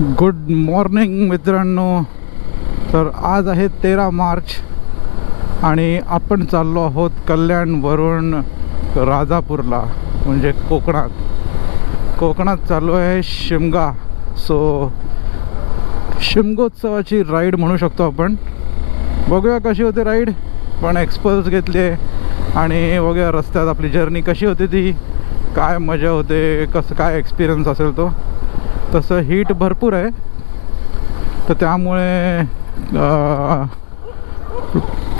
Good morning मित्रांनो. तर आज आहे 13 मार्च आणि आपण चाललो आहोत कल्याणवरून राजापूरला, म्हणजे कोकणात चाललो आहे शिमगा. सो शिमगोत्सवाची राईड म्हणू शकतो आपण. बघूया कशी होते राईड, पण एक्सपर्ट्स घेतले आणि बघूया रस्त्यात आपली जर्नी कशी होती, ती काय मजा होते, कसं काय एक्सपिरियन्स असेल तो. तसं हीट भरपूर आहे, तर त्यामुळे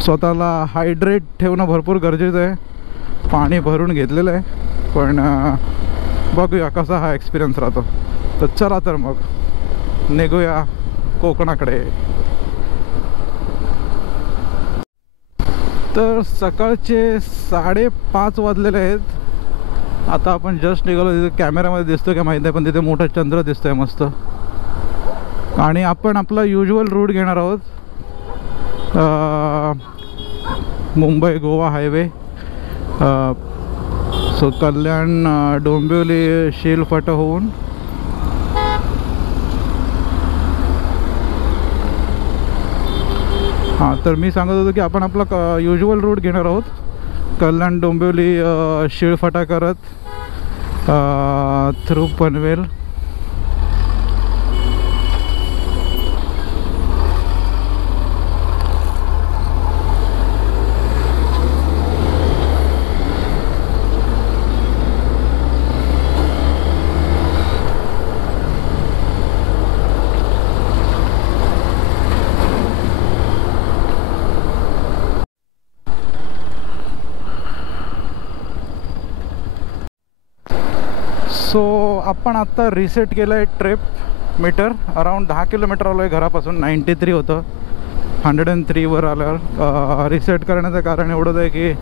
स्वतःला हायड्रेट ठेवणं भरपूर गरजेचं आहे. पाणी भरून घेतलेलं आहे, पण बघूया कसा हा एक्सपिरियन्स राहतो. तर चला तर मग निघूया कोकणाकडे. तर सकाळचे 5:30 वाजलेले आहेत. आता आपण जस्ट निघालो. तिथे कॅमेऱ्यामध्ये दिसतो का माहीत नाही, पण तिथे मोठा चंद्र दिसतोय मस्त. आणि आपण आपला युज्युअल रूट घेणार आहोत, मुंबई गोवा हायवे. सो कल्याण, डोंबिवली, शीलफाटा होऊन हां. तर मी सांगत होतो की आपण आपला युज्युअल रूट घेणार आहोत, कल्याण, डोंबिवली, शीळफाटा करत थ्रू पनवेल. सो आपण आत्ता रिसेट केलं आहे ट्रिप मीटर. अराऊंड 10 किलोमीटर आलो आहे घरापासून. 93 होतं, 103वर आल्यावर रिसेट करण्याचं कारण एवढंच आहे की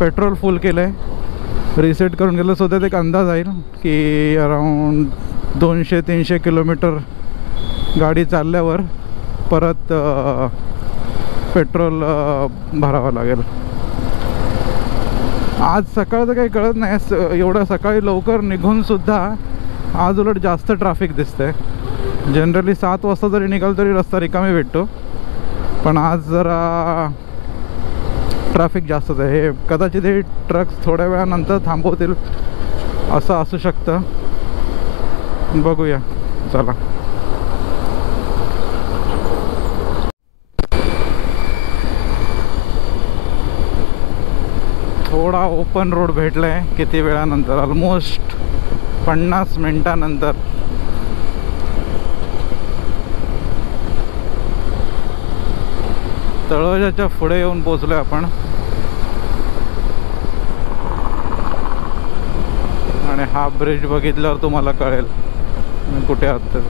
पेट्रोल फुल केलं आहे. रिसेट करून गेलं सो त्यात एक अंदाज येईल की अराऊंड 200-300 किलोमीटर गाडी चालल्यावर परत पेट्रोल भरावं लागेल. आज सकाळचं काही कळत नाही, एवढं सकाळी लवकर निघूनसुद्धा आज उलट जास्त ट्रॅफिक दिसतंय. जनरली 7 वाजता जरी निघाल तरी रस्ता रिकामी भेटतो, पण आज जरा ट्रॅफिक जास्तच आहे. हे कदाचित हे ट्रक्स थोड्या वेळानंतर थांबवतील असं असू शकतं. बघूया, चला. थोडा ओपन रोड भेटला आहे किती वेळानंतर, ऑलमोस्ट 50 मिनिटानंतर. तळोजाच्या पुढे येऊन पोचलोय आपण. आणि हा ब्रिज बघितल्यावर तुम्हाला कळेल कुठे आहात. तर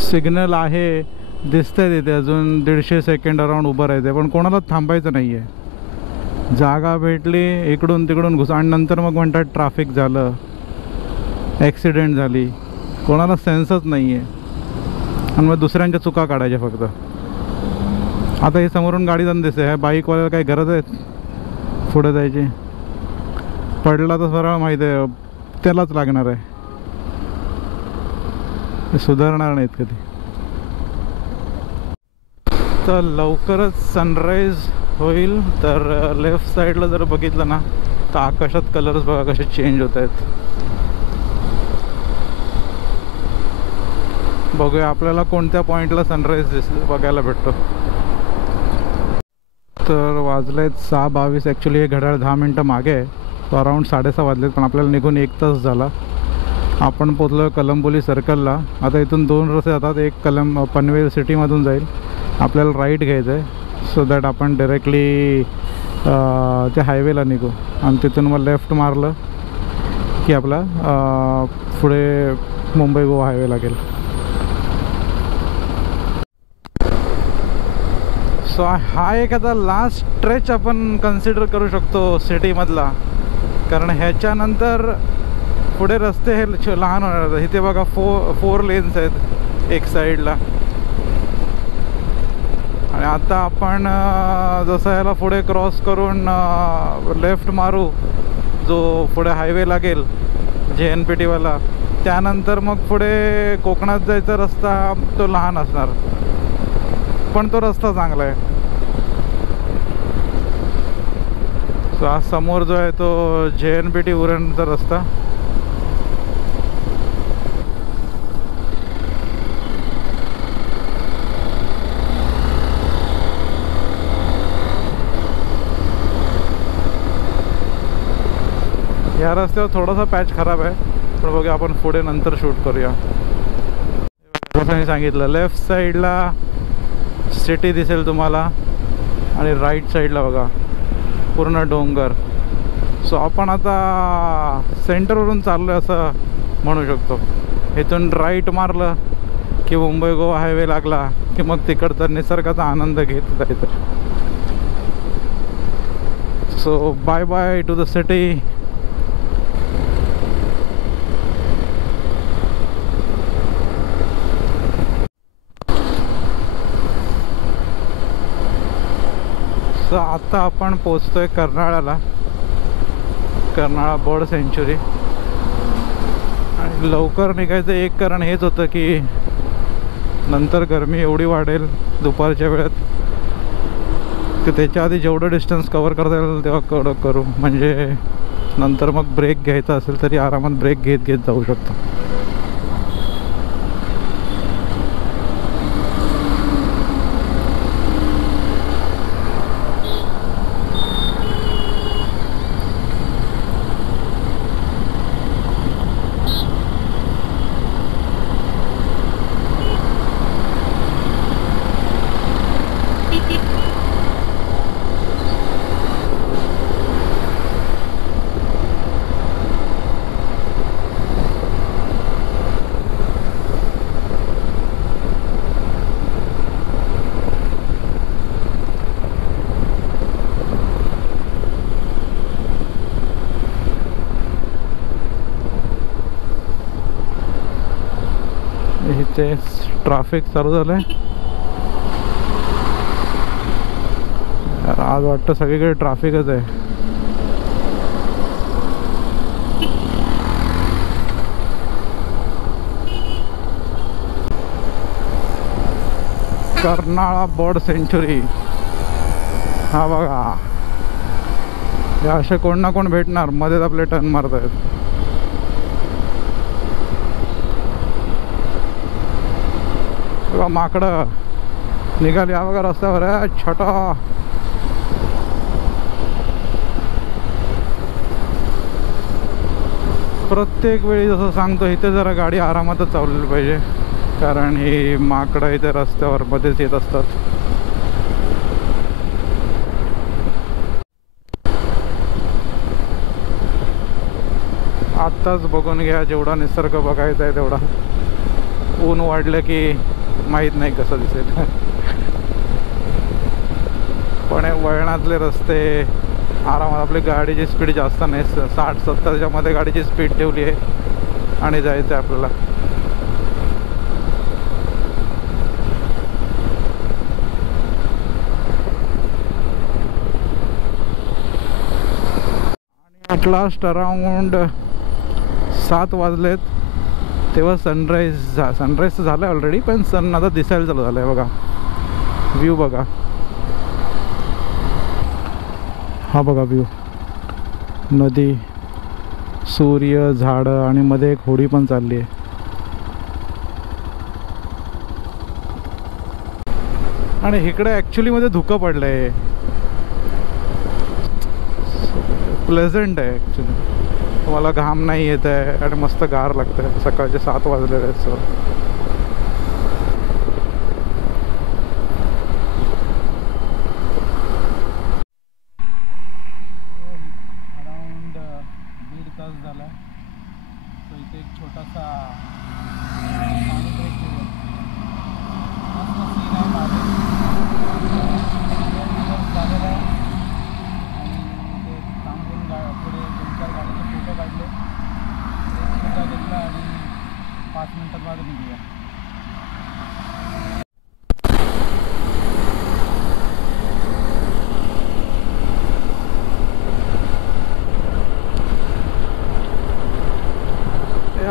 सिग्नल आहे, दिसतंय तिथे. अजून 150 सेकंड अराउंड उभं राहायचं, पण कोणाला थांबायचं नाही आहे. जागा भेटली इकडून तिकडून घुसा, आणि नंतर मग म्हणतात ट्रॅफिक झालं, ॲक्सिडेंट झाली. कोणाला सेन्सच नाही आहे, आणि मग दुसऱ्यांच्या चुका काढायच्या फक्त. आता ही समोरून गाडी जाऊन दिसते, ह्या बाईकवाल्याला काही गरज आहे पुढे जायची? पडला तर सरळ माहीत आहे त्यालाच लागणार आहे, सुधारणार नाहीत कधी. तर लवकरच सनराईज होईल. तर लेफ्ट साईडला जर बघितलं ना, तर आकाशात कलर्स बघा कसे चेंज होत आहेत. बघूया आपल्याला कोणत्या पॉईंटला सनराईज बघायला भेटतो. तर वाजले आहेत 6:22. ॲक्च्युली हे घड्याळ 10 मिनटं मागे आहे, तो अराऊंड 6:30 वाजलेत, पण आपल्याला निघून 1 तास झाला. आपण पोचलो कलंबोली सर्कलला. आता इथून 2 रस्ते जातात. एक पनवेल सिटीमधून जाईल, आपल्याला राईट घ्यायचं आहे, सो दॅट आपण डायरेक्टली त्या हायवेला निघू. आणि तिथून मग लेफ्ट मारलं की आपला पुढे मुंबई गोवा हायवे लागेल. सो हा एक आता लास्ट स्ट्रेच आपण कन्सिडर करू शकतो सिटीमधला, कारण ह्याच्यानंतर पुढे रस्ते हे लहान होणार. इथे बघा 4 लेन्स आहेत एक साईडला. आणि आता आपण जसं याला पुढे क्रॉस करून लेफ्ट मारू, जो पुढे हायवे लागेल JNPT वाला. त्यानंतर मग पुढे कोकणात जायचा रस्ता तो लहान असणार, पण तो रस्ता चांगला आहे. सो हा समोर जो आहे तो JNPT उरणचा रस्ता. या रस्त्यावर थोडासा पॅच खराब आहे, पण बघा आपण पुढे नंतर शूट करूया. जसं मी सांगितलं, लेफ्ट साईडला सिटी दिसेल तुम्हाला आणि राईट साईडला बघा पूर्ण डोंगर. सो आपण आता सेंटरवरून चाललो आहे असं म्हणू शकतो. इथून राईट मारलं की मुंबई गोवा हायवे लागला की मग तिकडचा निसर्गाचा आनंद घेत जायचं. So bye bye to the city. So आता आपण पोचतोय कर्नाळाला, कर्नाळा बर्ड सेंच्युरी. आणि लवकर निघायचं एक कारण हेच होतं की नंतर गरमी एवढी वाढेल दुपारच्या वेळेत की त्याच्या आधी जेवढं डिस्टन्स कवर करता येईल तेव्हा करू. म्हणजे नंतर मग ब्रेक घ्यायचा असेल तरी आरामात ब्रेक घेत घेत जाऊ शकतो. इथे ट्रॅफिक चालू झालंय. आज वाटतं सगळीकडे ट्रॅफिकच आहे. Karnala bird sanctuary. हा बघा, हे असे कोण ना कोण भेटणार मध्येच आपले टर्न मारतायत. माकडं निघाली हा बघा रस्त्यावर आहे. छोटा प्रत्येक वेळी जसं सांगतो इथे जरा गाडी आरामातच चालवली पाहिजे, कारण ही माकडं इथे रस्त्यावर मध्येच येत असतात. आत्ताच बघून घ्या, जेवढा निसर्ग बघायचा आहे तेवढा. ऊन वाढलं की माहीत नाही कसं दिसेल. पण वळणातले रस्ते आरामात, आपली गाडीची स्पीड जास्त नाही, 60-70च्या मध्ये गाडीची स्पीड ठेवली आहे आणि जायचं आहे आपल्याला. आणि ॲट लास्ट अराउंड 7 वाजलेत तेव्हा सनराईज तर झालं आहे ऑलरेडी, पण सन आता दिसायला चालू झालं आहे. बघा व्ह्यू बघा, हा बघा व्ह्यू, नदी, सूर्य, झाडं आणि मध्ये एक होडी पण चालली आहे. आणि इकडे ॲक्च्युली मध्ये धुकं पडलं आहे. प्लेझंट आहे ॲक्च्युली, तुम्हाला घाम नाही येत आहे आणि मस्त गार लागतं आहे. सकाळचे 7 वाजलेले आहेत. सो अराउंड 1.5 तास झाला. सो इथे एक छोटासा पाणी ब्रेक केलं, मस्त सीन आहे माझे झालेला आहे. आणि ते थांबून पुढे 2-4 गाडीचे फोटो काढले, एक सुद्धा घेतला आणि 5 मिनटात माझं निघलं.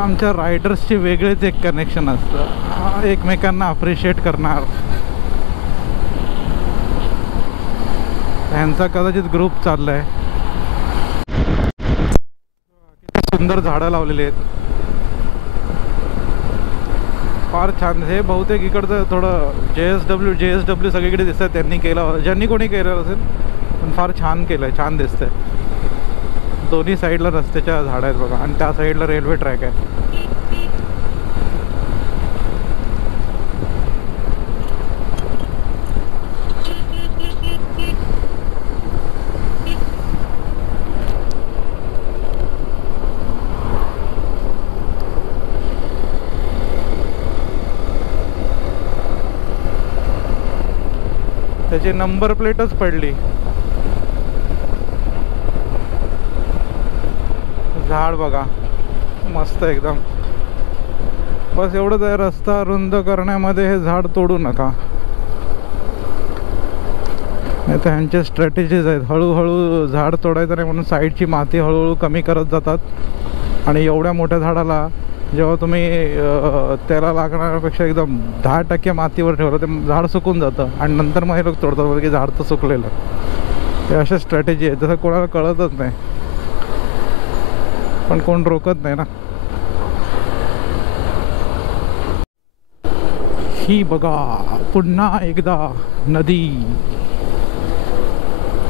आमच्या रायडर्सची वेगळेच एक कनेक्शन असतं, एकमेकांना अप्रिशिएट करणार. त्यांचा कदाचित ग्रुप चाललाय. किती सुंदर झाडं लावलेली आहेत, फार छान. हे बहुतेक इकडचं थोडं JSW सगळीकडे दिसतं, त्यांनी केलं, ज्यांनी कोणी केलं असेल, पण फार छान केलं, छान दिसतंय. दोन्ही साईडला रस्त्याच्या झाडं आहेत बघा, आणि त्या साईडला रेल्वे ट्रॅक आहे. त्याची नंबर प्लेटच पडली. झाड बघा मस्त एकदम. बस एवढंच आहे, रस्ता रुंद करण्यामध्ये हे झाड तोडू नका. नाही तर ह्यांचे स्ट्रॅटेजीज आहेत, हळूहळू झाड तोडायचं नाही म्हणून साईडची माती हळूहळू कमी करत जातात. आणि एवढ्या मोठ्या झाडाला जेव्हा तुम्ही त्याला लागण्यापेक्षा एकदम 10% मातीवर ठेवलं, ते झाड सुकून जातं आणि नंतर मग हे लोक तोडतात की झाड तर सुकलेलं. हे अशा स्ट्रॅटेजी आहे, जसं कोणाला कळतच नाही, पण कोण रोकत नाही ना. ही बघा पुन्हा एकदा नदी,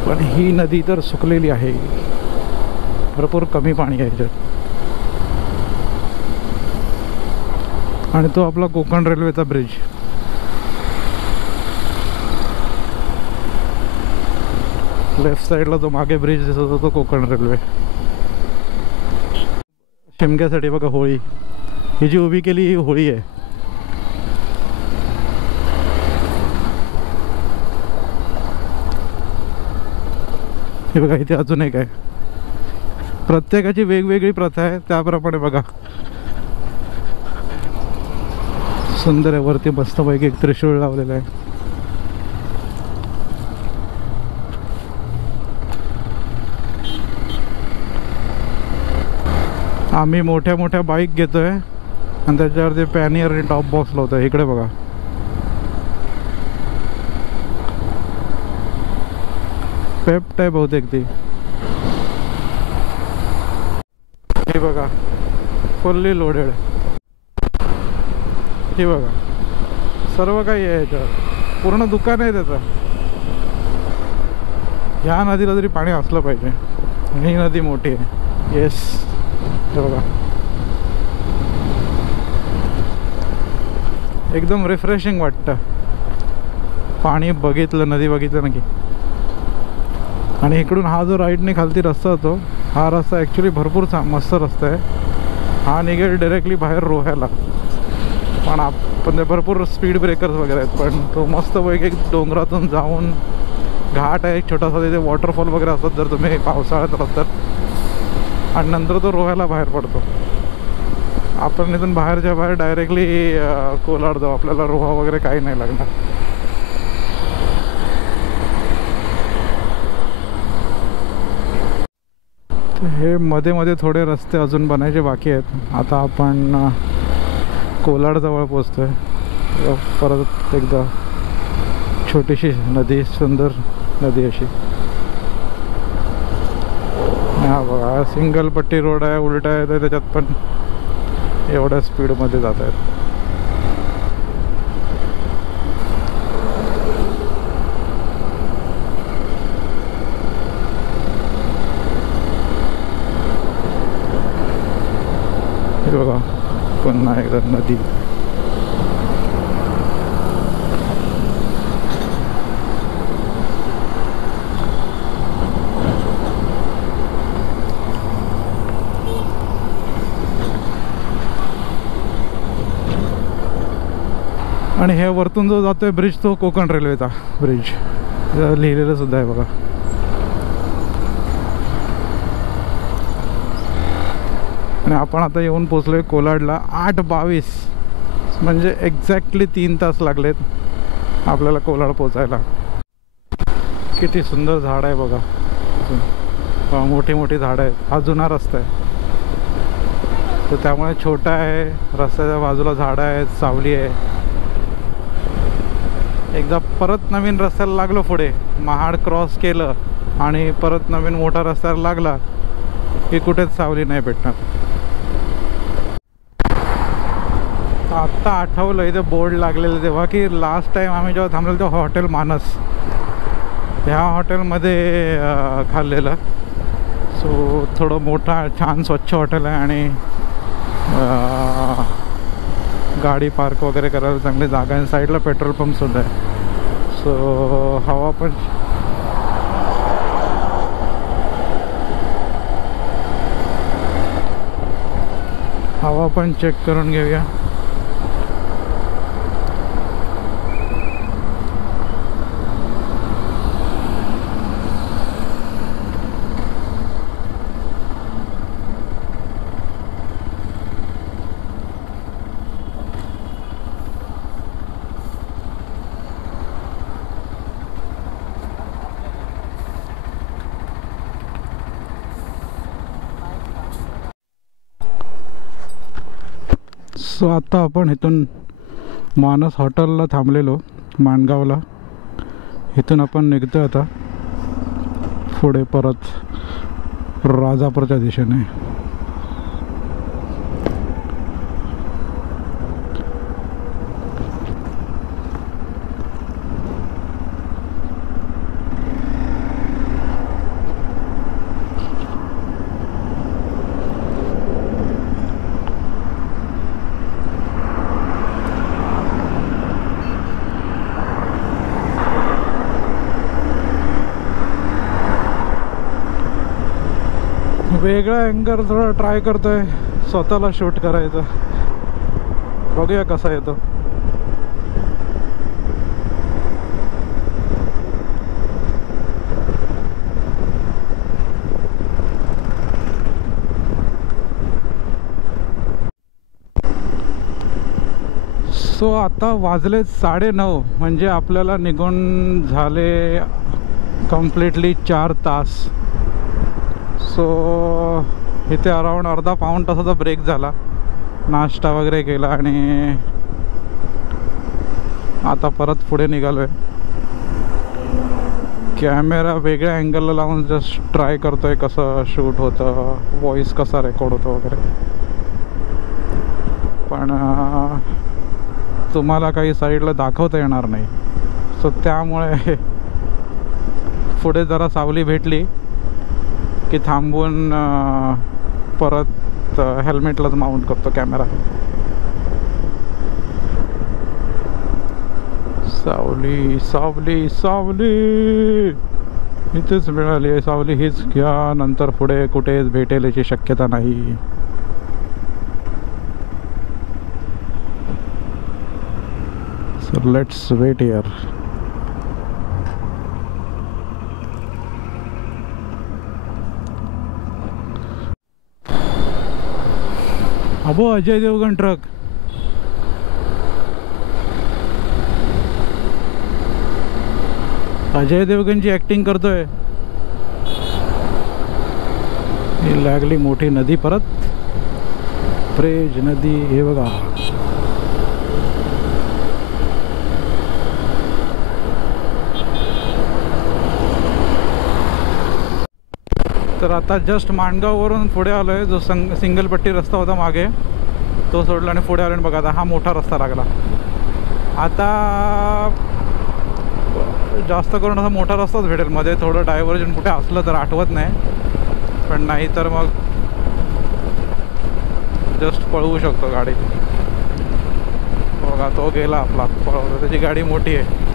पण ही नदी तर सुकलेली आहे, भरपूर कमी पाणी आहे ह्याच्यात. आणि तो आपला कोकण रेल्वेचा ब्रिज. लेफ्ट साईडला जो मागे ब्रिज दिसत होता तो कोकण रेल्वे. शिमग्यासाठी बघा होळी, ही जी उभी केली ही होळी आहे. हे बघा इथे अजून एक आहे. प्रत्येकाची वेगवेगळी प्रथा आहे, त्याप्रमाणे बघा सुंदर आहे. वरती मस्तपैकी एक त्रिशूळ लावलेला आहे. आम्ही मोठ्या मोठ्या बाईक घेतोय आणि त्याच्यावरती पॅनियर आणि टॉप बॉक्स लावतोय. इकडे बघा पेप्ट आहे बहुतेक ती. हे बघा फुल्ली लोडेड. हे बघा सर्व काही आहे याच्यावर, पूर्ण दुकान आहे त्याचं. ह्या नदीला तरी पाणी असलं पाहिजे, ही नदी मोठी आहे. येस हे बघा एकदम रिफ्रेशिंग वाटतं पाणी बघितलं, नदी बघितलं ना की. आणि इकडून हा जो राईटने खालती रस्ता होतो, हा रस्ता ॲक्च्युली भरपूर मस्त रस्ता आहे. हा निघेल डायरेक्टली बाहेर रोह्याला, पण आपण भरपूर स्पीड ब्रेकर्स वगैरे आहेत. पण तो मस्तपैकी डोंगरातून जाऊन घाट आहे एक छोटासा, तिथे वॉटरफॉल वगैरे असतात जर तुम्ही पावसाळ्यात आलात तर. आणि नंतर तो रोह्याला बाहेर पडतो. आपण इथून बाहेरच्या बाहेर डायरेक्टली कोलाड जाऊ, आपल्याला रोहा वगैरे काही नाही लागणार. हे मध्ये मध्ये थोडे रस्ते अजून बनायचे बाकी आहेत. आता आपण कोलाडजवळ पोचतोय. परत एकदा छोटीशी नदी, सुंदर नदी अशी. हा बघा सिंगल पट्टी रोड आहे, उलटा आहे, तर त्याच्यात पण एवढ्या स्पीडमध्ये जात आहेत. हे बघा पुन्हा एकदा नदी. आणि हे वरतून जो जातोय ब्रिज तो कोकण रेल्वेचा ब्रिज लिहिलेलं सुद्धा आहे बघा. आणि आपण आता येऊन पोचलोय कोलाडला. 8:22 म्हणजे एक्झॅक्टली 3 तास लागलेत आपल्याला कोलाड पोचायला. किती सुंदर झाड आहे बघा, मोठी मोठी झाडं आहेत. हा जुना रस्ता आहे. तर त्यामुळे छोटा आहे, रस्त्याच्या बाजूला झाडं आहेत, सावली आहे. एकदा परत नवीन रस्त्याला लागलो, पुढे महाड क्रॉस केलं आणि परत नवीन मोठा रस्त्याला लागला की कुठेच सावली नाही भेटणार. आत्ता आठवलं इथे बोर्ड लागलेलं तेव्हा की लास्ट टाईम आम्ही जेव्हा थांबलेलो तेव्हा हॉटेल मानस, ह्या हॉटेलमध्ये खाल्लेलं. सो थोडं मोठा छान स्वच्छ हॉटेल आहे आणि गाडी पार्क वगैरे करायला चांगली जागा आहे. साईडला पेट्रोल पंपसुद्धा आहे. सो हवा पण चेक करून घेऊया. सो आता आपण इथून मानस हॉटेलला थांबलेलो माणगावला. इथून आपण निघतो आता पुढे परत राजापूरच्या दिशेने. वेगळा अँगल थोडा ट्राय करतोय स्वतःला शूट करायचं, बघूया कसा येतो. सो आता वाजले 9:30, म्हणजे आपल्याला निघून झाले कम्प्लिटली 4 तास. सो इथे अराऊंड अर्धा पाऊण तासाचा ब्रेक झाला, नाश्ता वगैरे केला आणि आता परत पुढे निघालो आहे. कॅमेरा वेगळ्या अँगलला लावून जस्ट ट्राय करतोय कसं शूट होतं, व्हॉइस कसा रेकॉर्ड होतो वगैरे. पण तुम्हाला काही साईडला दाखवता येणार नाही. सो त्यामुळे पुढे जरा सावली भेटली की थांबून परत हेल्मेटलाच माउंट करतो कॅमेरा. सावली सावली सावली इथेच मिळाली आहे. सावली हीच घ्या, नंतर पुढे कुठेच भेटेल याची शक्यता नाही. So let's wait here. अबो अजय देवगण ट्रक. अजय देवगणची ॲक्टिंग करतोय. ही लागली मोठी नदी परत, प्रेज नदी. हे बघा, तर आता जस्ट माणगाववरून पुढे आलो आहे. जो सिंगल पट्टी रस्ता होता मागे तो सोडला आणि पुढे आलो. आणि बघा आता हा मोठा रस्ता लागला. आता जास्त करून असा मोठा रस्ताच भेटेल. मध्ये थोडं डायव्हर्जन कुठे असलं तर आठवत नाही, पण नाही तर मग जस्ट पळवू शकतो गाडी. बघा तो गेला आपला पळवतो, त्याची गाडी मोठी आहे.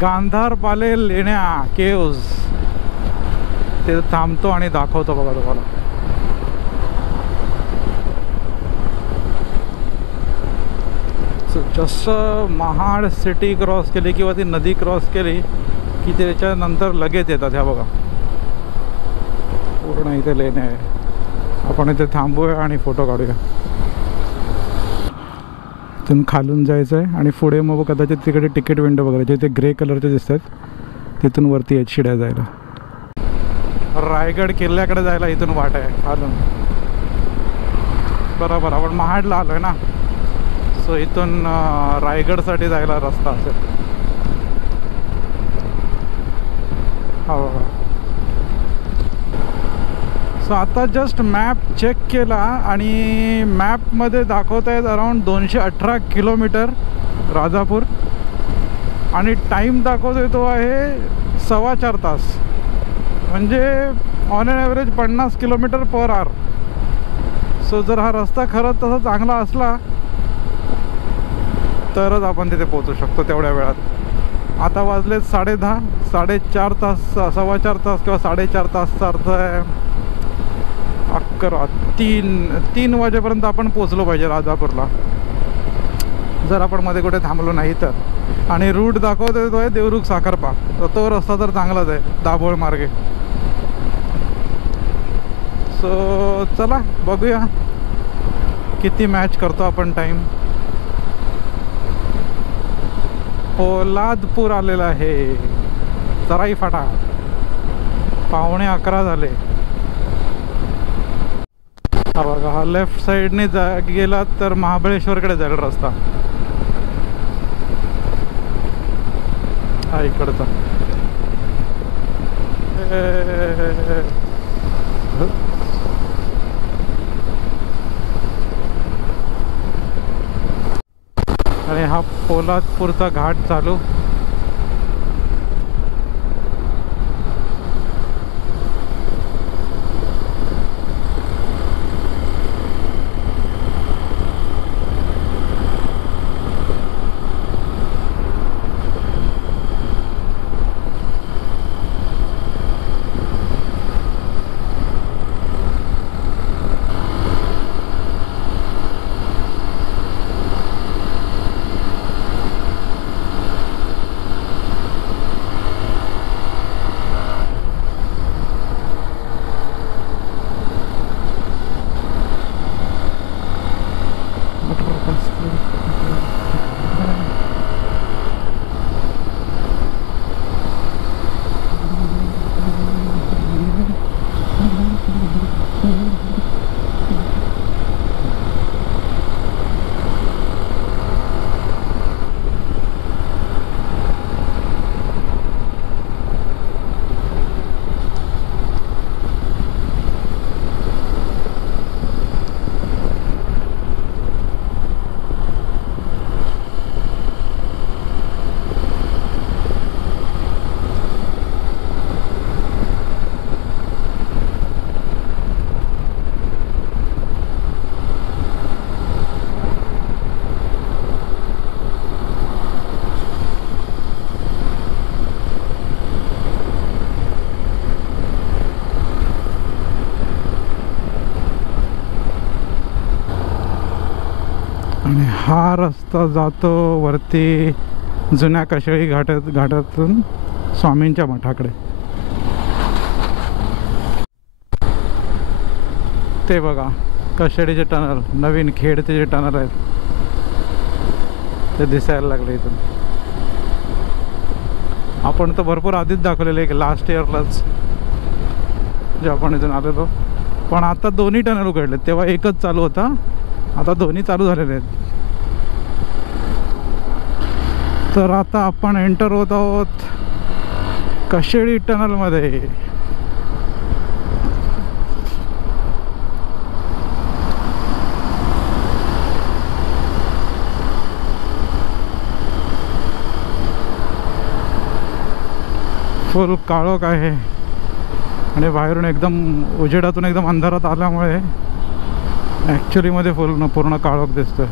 गांधार पाले लेण्या केव्ज ते थांबतो आणि दाखवतो बघा तुम्हाला. जसं महाड सिटी क्रॉस केली किंवा ती नदी क्रॉस केली की त्याच्यानंतर लगेच येतात. ह्या बघा पूर्ण इथे लेणे आहे. आपण इथे थांबूया आणि फोटो काढूया. इथून खालून जायचं आहे आणि पुढे मग कदाचित तिकडे तिकीट विंडो वगैरे जे ते ग्रे कलरचे दिसतात तिथून वरती आहेत शिड्या जायला. रायगड किल्ल्याकडे जायला इथून वाट आहे खालून. बरोबर आपण महाडला आलो आहे ना, सो इथून रायगडसाठी जायला रस्ता असेल. हा बघा. सो आता जस्ट मॅप चेक केला आणि मॅपमध्ये दाखवत आहेत अराऊंड 218 किलोमीटर राजापूर आणि टाईम दाखवतो तो आहे 4.25 तास. म्हणजे on an average 50 kilometre per hour. So जर हा रस्ता खरंच तसा चांगला असला तरच आपण तिथे पोहोचू शकतो तेवढ्या वेळात. आता वाजलेत 10:30, 4.5 तास, 4.25 तास किंवा 4.5 तासचा अर्थ आहे 3 वाजेपर्यंत आपण पोचलो पाहिजे राजापूरला, जर आपण मध्ये कुठे थांबलो नाही तर. आणि रूट दाखवत येतो आहे देवरुख साखरपा, तर तो रस्ता तर चांगलाच आहे दाभोळ मार्गे. सो चला बघूया किती मॅच करतो आपण टाईम. पोलादपूर आलेला आहे, सराई फाटा. 11:15 झाले. हा बघा हा लेफ्ट साईडने गेला तर महाबळेश्वरकडे जाईल रस्ता. हा इकडचा. आणि हा पोलादपूरचा घाट चालू. आणि हा रस्ता जातो वरती जुन्या कशेळी घाटातून स्वामींच्या मठाकडे. ते बघा कशेळीचे टनल, नवीन खेडचे जे टनल आहेत ते दिसायला लागले इथून. आपण तर भरपूर आधीच दाखवलेले एक लास्ट इयरलाच जे आपण इथून आलेलो. पण आता दोन्ही टनल उघडले, तेव्हा एकच चालू होता, आता दोन्ही चालू झालेले आहेत. तर आता आपण एंटर होत आहोत कशेळी टनलमध्ये. फुल काळोख आहे आणि बाहेरून एकदम उजेडातून एकदम अंधारात आल्यामुळे ॲक्च्युलीमध्ये पूर्ण काळोख दिसतोय.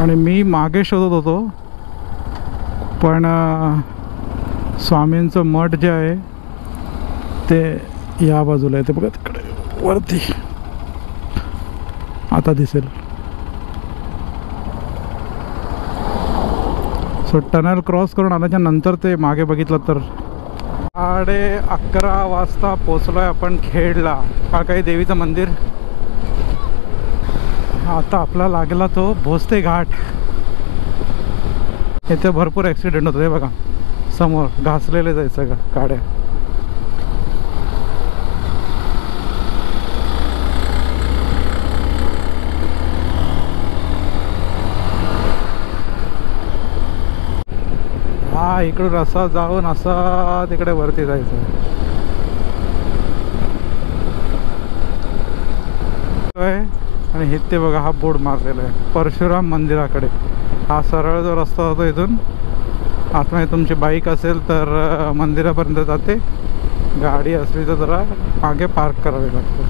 आणि मी मागे शोधत होतो, पण स्वामींचं मठ जे आहे ते या बाजूला आहे. ते बघा तिकडे वरती, आता दिसेल. सो टनल क्रॉस करून आल्याच्या नंतर ते मागे बघितलं तर 11:30 वाजता पोचलो आहे आपण खेडला. काळकाई देवीचं मंदिर. आता आपला लागला तो भोसते घाट. इथे भरपूर ॲक्सिडेंट होतात. हे बघा समोर घासलेले जायचं का गाड्या. हा इकडून असा जाऊन असा तिकडे वरती जायचं. आणि हे ते बघा हा बोर्ड मारलेला आहे परशुराम मंदिराकडे. हा सरळ जो रस्ता होतो इथून आतमध्ये तुमची बाईक असेल तर मंदिरापर्यंत जाते, गाडी असली तर जरा मागे पार्क करावे लागते.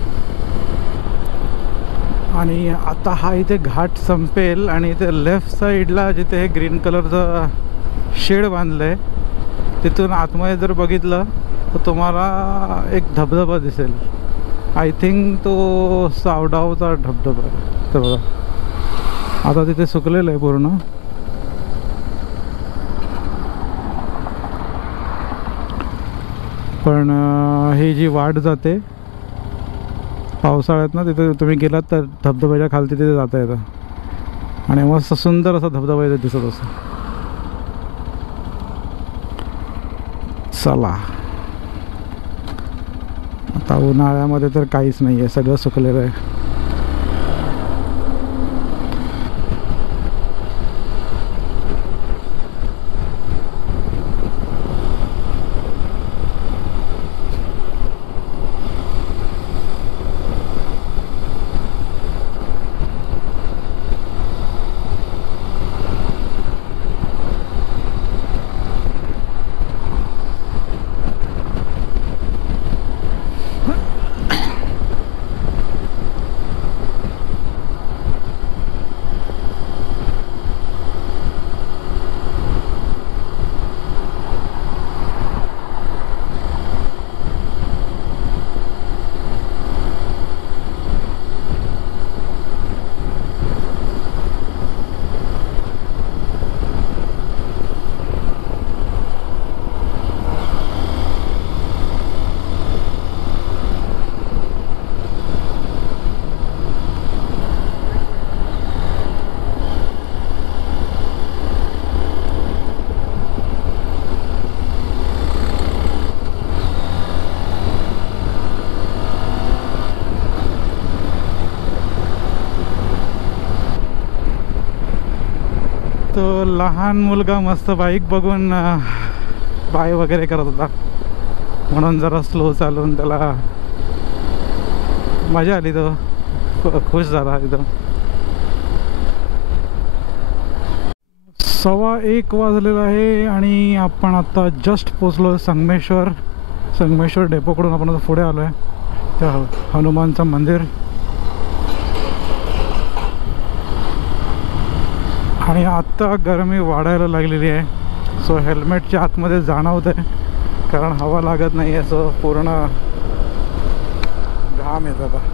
आणि आता हा इथे घाट संपेल आणि इथे लेफ्ट साईडला जिथे हे ग्रीन कलरचं शेड बांधलं आहे तिथून आतमध्ये जर बघितलं तर तुम्हाला एक धबधबा दिसेल. आय थिंक तो सावडावचा धबधबा आहे. तर बघा आता तिथे सुकलेलं आहे पूर्ण. पण ही जी वाट जाते पावसाळ्यात ना, तिथे तुम्ही गेलात तर धबधब्याच्या खाली तिथे जाता येतं. आणि मस्त सुंदर असा धबधबा इथे दिसत असं. चला आता उन्हाळ्यामध्ये तर काहीच नाही आहे, सगळं सुकलेलं आहे. तो लहान मुलगा मस्त बाईक बघून बाय वगैरे करत होता, म्हणून जरा स्लो चालून त्याला मजा आली. तो खुश झाला एकदम. 1:15 वाजलेला आहे आणि आपण आता जस्ट पोचलो संगमेश्वर डेपोकडून आपण आता पुढे आलो आहे त्या हनुमानचं मंदिर. आणि आत्ता गरमी वाढायला लागलेली आहे. सो हेल्मेटच्या आतमध्ये जाणवत आहे कारण हवा लागत नाही आहे. सो पूर्ण घाम येत आता.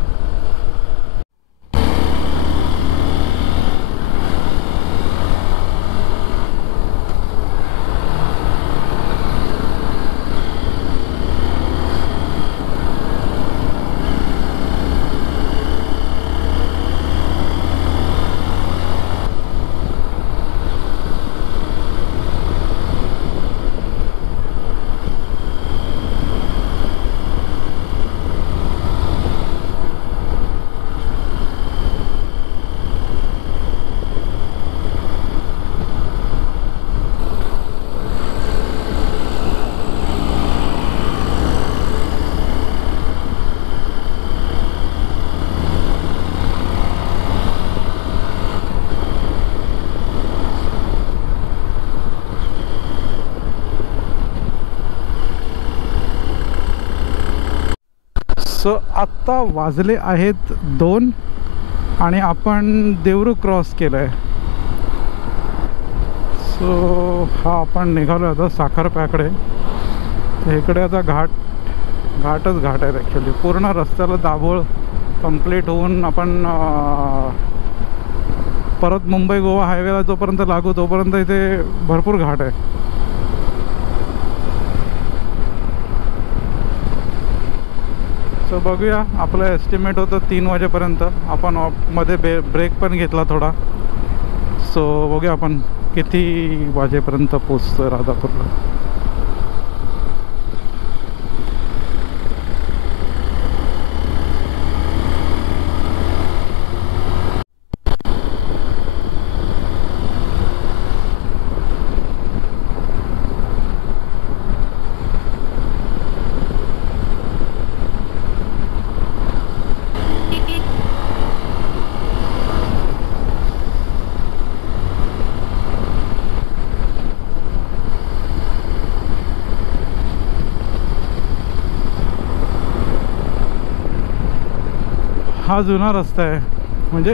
सो आत्ता वाजले आहेत 2 आणि आपण देवरू क्रॉस केलं आहे. सो हा आपण निघालो आता साखरप्याकडे. इकडे आता घाटच घाट आहेत ॲक्च्युली. पूर्ण रस्त्याला दाभोळ कंप्लीट होऊन आपण परत मुंबई गोवा हायवेला जोपर्यंत लागू तोपर्यंत इथे भरपूर घाट आहे. सो बघूया. आपलं एस्टिमेट होतं 3 वाजेपर्यंत. आपण मध्ये ब्रेक पण घेतला थोडा. सो बघूया आपण किती वाजेपर्यंत पोचतो राजापूरला. हा जुना रस्ता आहे, म्हणजे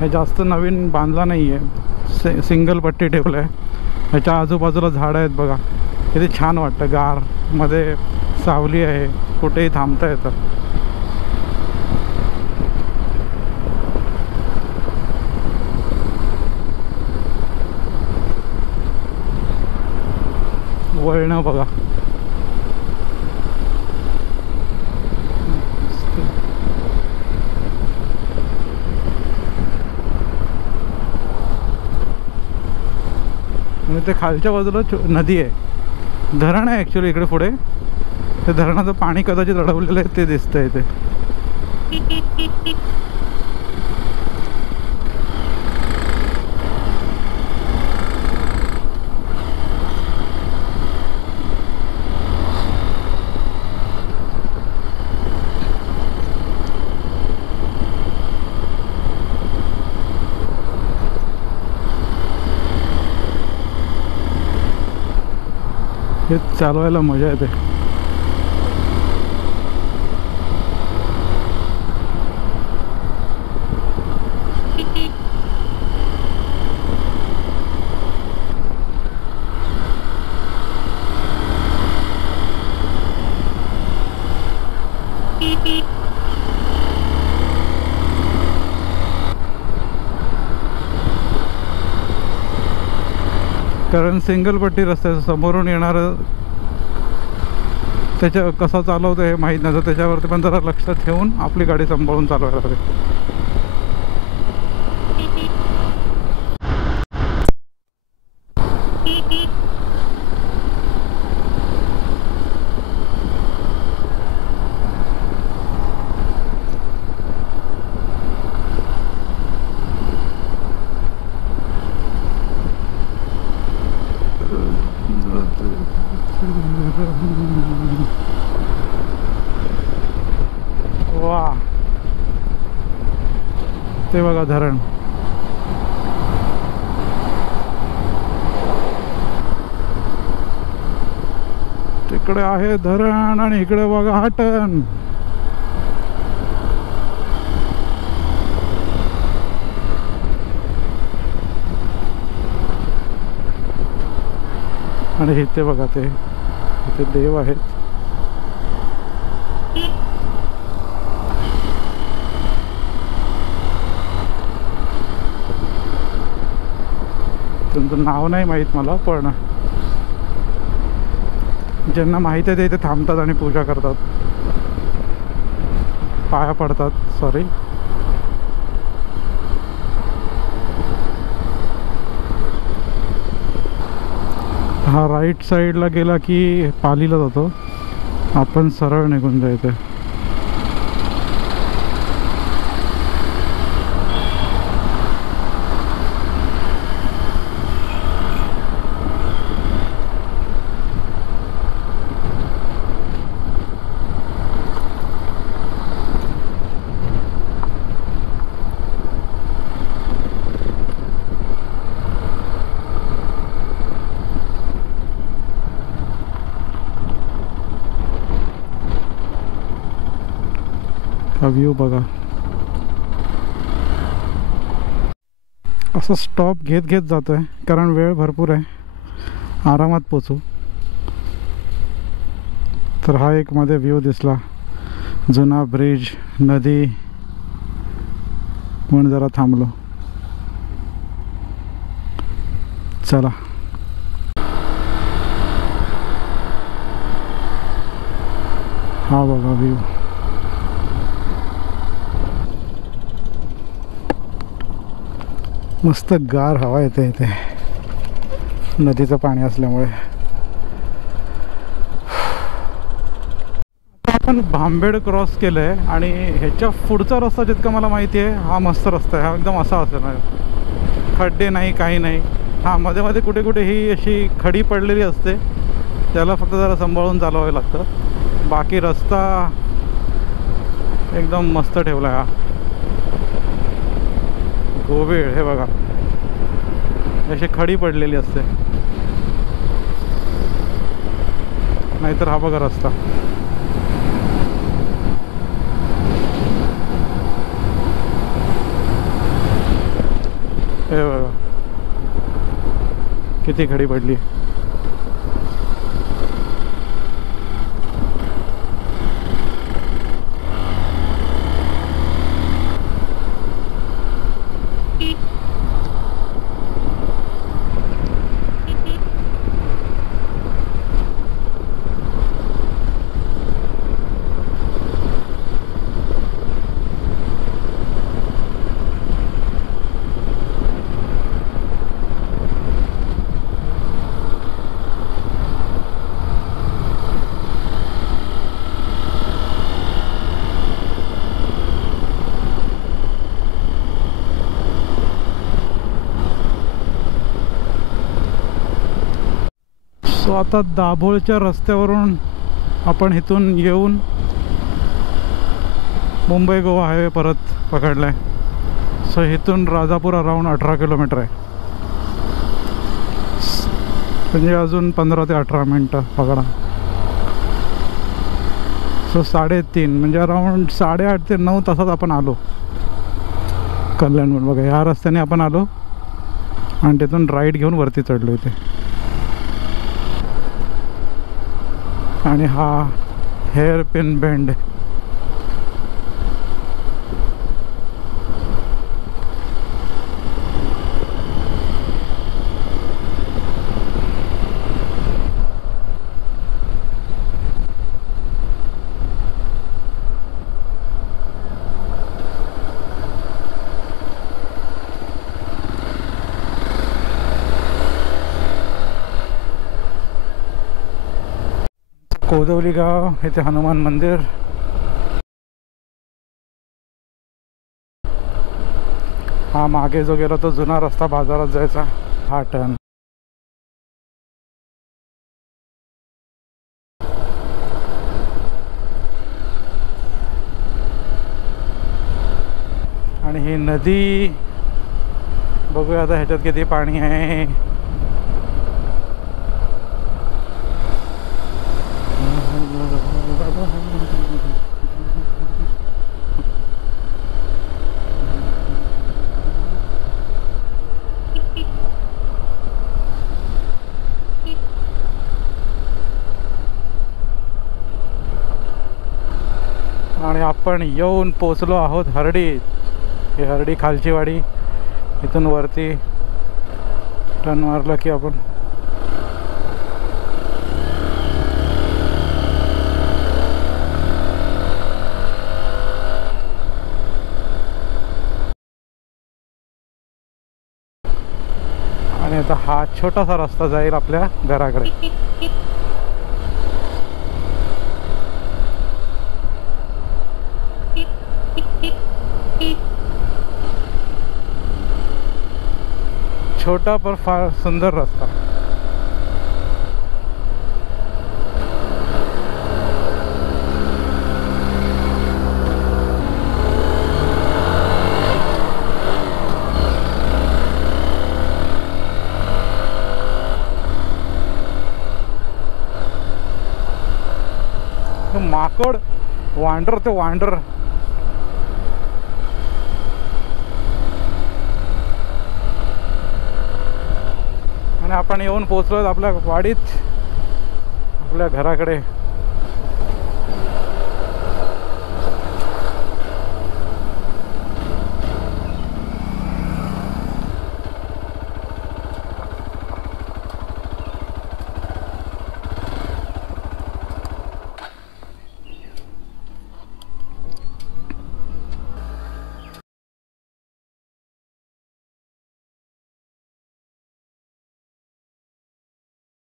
हे जास्त नवीन बांधला नाही आहे. सिंगल पट्टी ठेवलं आहे. ह्याच्या आजूबाजूला झाडं आहेत बघा. किती छान वाटतं. गार मध्ये सावली आहे, कुठेही थांबता येतं. वळणं बघा. आणि ते खालच्या बाजूला नदी आहे, धरण आहे ॲक्च्युली इकडे पुढे. ते धरणाचं पाणी कदाचित अडवलेलं आहे, ते दिसतंय इथे. हे चालवायला मजा येते. कारण सिंगल पट्टी रस्त्याचं समोरून येणारं त्याच्या कसं चालवतं हे माहीत नसतं. त्याच्यावरती पण जरा लक्ष ठेवून आपली गाडी सांभाळून चालवायला लागते. वा, ते बघा धरण. तिकडे आहे धरण आणि इकडे बघा हाटण. आणि इथे बघा ते इथे देव आहेत. त्यांचं नाव नाही माहीत मला, पण ज्यांना माहीत आहे ते इथे थांबतात आणि पूजा करतात, पाया पडतात. सॉरी, हा राईट साईडला गेला की पालीला जातो. आपण सरळ निघून जायचं. हा व्ह्यू बघा. असं स्टॉप घेत घेत जातो आहे कारण वेळ भरपूर आहे, आरामात पोचू. तर हा एक मध्ये व्ह्यू दिसला, जुना ब्रिज, नदी, म्हणून जरा थांबलो. चला हा बघा व्ह्यू. मस्त गार हवा येते इथे नदीचं पाणी असल्यामुळे. आपण भांबेड क्रॉस केलं आहे आणि ह्याच्या पुढचा रस्ता जितका मला माहिती आहे हा मस्त रस्ता आहे. हा एकदम असा असेल, खड्डे नाही, काही नाही. हां, मध्ये मध्ये कुठे कुठे ही अशी खडी पडलेली असते, त्याला फक्त जरा सांभाळून चालवावे लागतं. बाकी रस्ता एकदम मस्त ठेवला आहे. हा गोवेळ हे बघा, अशी खडी पडलेली असते. नाहीतर हा बघा रस्ता. हे बघा किती खडी पडली. सो आता दाभोळच्या रस्त्यावरून आपण इथून येऊन मुंबई गोवा हायवे परत पकडला आहे. सो इथून राजापूर अराऊंड 18 किलोमीटर आहे, म्हणजे अजून 15 ते 18 मिनटं पकडा. सो 3.5 म्हणजे अराऊंड 8.5 ते 9 तासात आपण आलो कल्याणवरून. बघा ह्या रस्त्याने आपण आलो आणि तिथून राईट घेऊन वरती चढलो इथे. आणि हा हेअर पिन बेंड. कोदवली गाव, इथे हनुमान मंदिर. हा मागे जो गेला तो जुना रस्ता बाजारात जायचा, हा टर्न. आणि ही नदी बघूया आता ह्याच्यात किती पाणी आहे. आणि आपण येऊन पोचलो आहोत हर्डी. ही हर्डी खालची वाडी. इथून वरती टर्न मारला की आपण आणि आता हा छोटासा रस्ता जाईल आपल्या घराकडे. छोटा पर फार सुंदर रास्ता. माकड वांडर ते वांडर. आणि आपण येऊन पोचलो आपल्या वाडीत, आपल्या घराकडे.